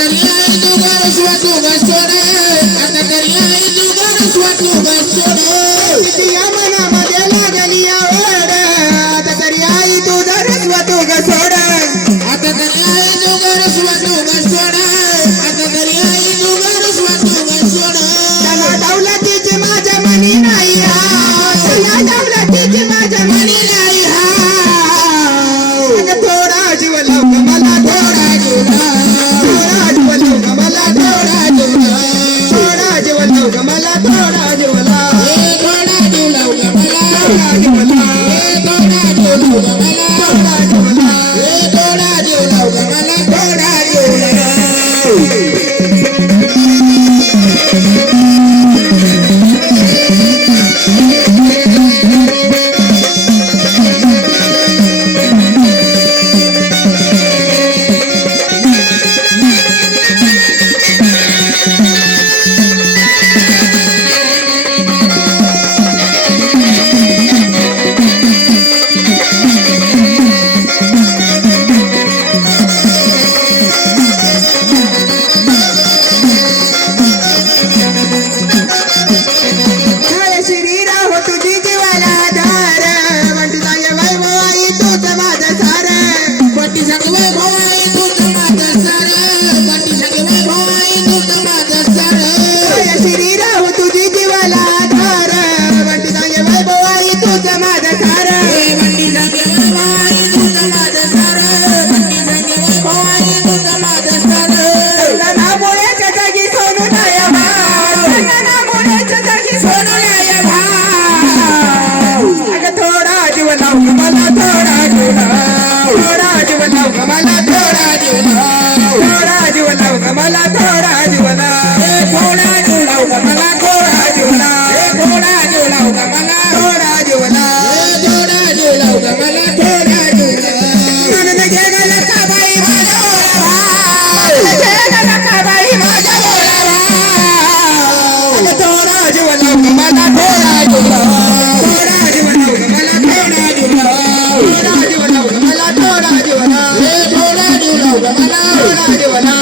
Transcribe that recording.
तरी आई तुगा रसवा तुगा सोड आता तरी आई तुगा रसवा तुगा सोड तिच्या मनामध्ये लागली आवड आता तरी आई तुझा रसवा तुगा सोड आता तरी आई तुगा रसवा तुगा सोड आता तरी आई तुगा रसवा तुगा सोड त्याला दौलतीची माझ्या मनी नाही त्याला दौलतीची माझ्या मनी नाही थोडा जीव लाव ग मला थोडा जीव थोडा जीव लाव ग मला थोडा जीव थोडा जीव लाव ग मला थोडा जीव थोडा जीव लाव ग मला थोडा जीव थोडा जीव लाव ग मला थोडा जीव थोडा जीव लाव ग मला थोडा जीव जीवना